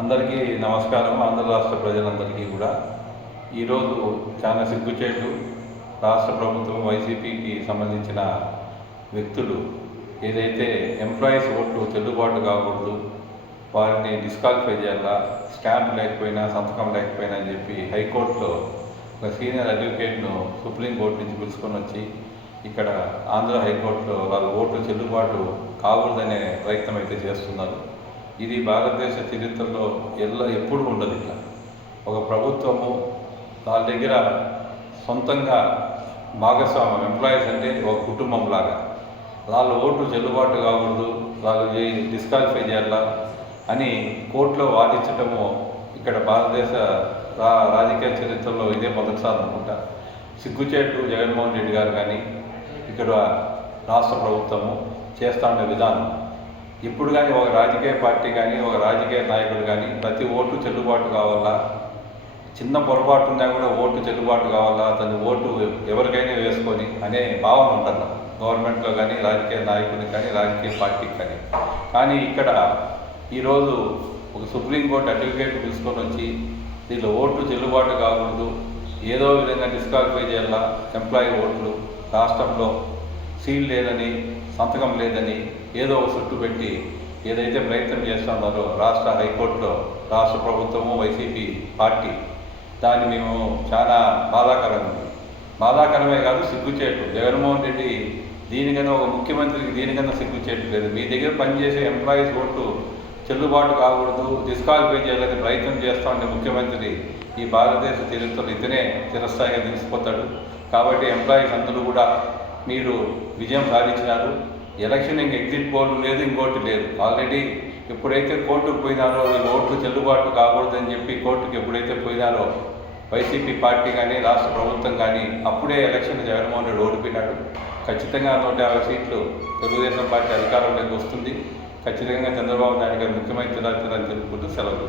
అందరికీ నమస్కారం. ఆంధ్ర రాష్ట్ర ప్రజలందరికీ కూడా. ఈరోజు చాలా సిగ్గుచేట్లు రాష్ట్ర ప్రభుత్వం వైసీపీకి సంబంధించిన వ్యక్తులు ఏదైతే ఎంప్లాయీస్ ఓట్లు చెల్లుబాటు కాకూడదు వారిని డిస్క్వాలిఫై చేయాలా స్టాంప్ లేకపోయినా సంతకం లేకపోయినా అని చెప్పి హైకోర్టులో ఒక సీనియర్ అడ్వకేట్ను సుప్రీంకోర్టు నుంచి పిలుచుకొని వచ్చి ఇక్కడ ఆంధ్ర హైకోర్టులో వాళ్ళ ఓట్లు చెల్లుబాటు కాకూడదనే ప్రయత్నం అయితే చేస్తున్నారు. ఇది భారతదేశ చరిత్రలో ఎల్ల ఎప్పుడు ఉండదు ఇట్లా ఒక ప్రభుత్వము వాళ్ళ దగ్గర సొంతంగా భాగస్వామ్యం ఎంప్లాయీస్ అంటే ఒక కుటుంబం లాగా. వాళ్ళ ఓటు చెల్లుబాటు కాకూడదు వాళ్ళు డిస్క్వాలిఫై చేయాలా అని కోర్టులో వాదించటము ఇక్కడ భారతదేశ రా రాజకీయ చరిత్రలో ఇదే మొదటిసారి అనుకుంటా. సిగ్గుచేటు జగన్మోహన్ రెడ్డి గారు కానీ ఇక్కడ రాష్ట్ర ప్రభుత్వము చేస్తా ఉండే విధానం. ఇప్పుడు కానీ ఒక రాజకీయ పార్టీ కానీ ఒక రాజకీయ నాయకుడు కానీ ప్రతి ఓటు చెల్లుబాటు కావాలా? చిన్న పొరపాటు ఉన్నా కూడా ఓటు చెల్లుబాటు కావాలా? అతని ఓటు ఎవరికైనా వేసుకొని అనే భావన ఉంటుంది గవర్నమెంట్లో కానీ రాజకీయ నాయకుడికి కానీ రాజకీయ పార్టీకి కానీ. కానీ ఇక్కడ ఈరోజు ఒక సుప్రీంకోర్టు అడ్వకేట్ తీసుకొని వచ్చి దీనిలో ఓటు చెల్లుబాటు కాకూడదు. ఏదో విధంగా డిస్క్వాలిఫై చేయాలా? ఎంప్లాయీ ఓట్లు రాష్ట్రంలో సీల్ లేదని సంతకం లేదని ఏదో ఒక చుట్టు పెట్టి ఏదైతే ప్రయత్నం చేస్తున్నారో రాష్ట్ర హైకోర్టులో రాష్ట్ర ప్రభుత్వము వైసీపీ పార్టీ దాన్ని మేము చాలా బాధాకరం. బాధాకరమే కాదు సిగ్గుచేటు. జగన్మోహన్ రెడ్డి దీనికన్నా ఒక ముఖ్యమంత్రికి దీనికన్నా సిగ్గుచేటు లేదు. మీ దగ్గర పనిచేసే ఎంప్లాయీస్ ఓట్లు చెల్లుబాటు కాకూడదు డిస్క్వాలిఫై చేయాలని ప్రయత్నం చేస్తా ఉండే ముఖ్యమంత్రి ఈ భారతదేశ చరిత్రలో ఇతనే చిరస్థాయిగా తెలిసిపోతాడు కాబట్టి ఎంప్లాయీస్ అందరూ కూడా మీరు విజయం సాధించినారు. ఎలక్షన్ ఇంక ఎగ్జిట్ పోల్ లేదు ఇంకోటి లేదు. ఆల్రెడీ ఎప్పుడైతే కోర్టుకు పోయినారో వీళ్ళు ఓట్లు చెల్లుబాటు కాకూడదని చెప్పి కోర్టుకు ఎప్పుడైతే పోయినారో వైసీపీ పార్టీ కానీ రాష్ట్ర ప్రభుత్వం కానీ అప్పుడే ఎలక్షన్ జగన్మోహన్ రెడ్డి ఓడిపోయినాడు. ఖచ్చితంగా నూట యాభై సీట్లు తెలుగుదేశం పార్టీ అధికారంలోకి వస్తుంది. ఖచ్చితంగా చంద్రబాబు నాయుడు గారు ముఖ్యమంత్రి అని తెలుపుకుంటూ సెలవు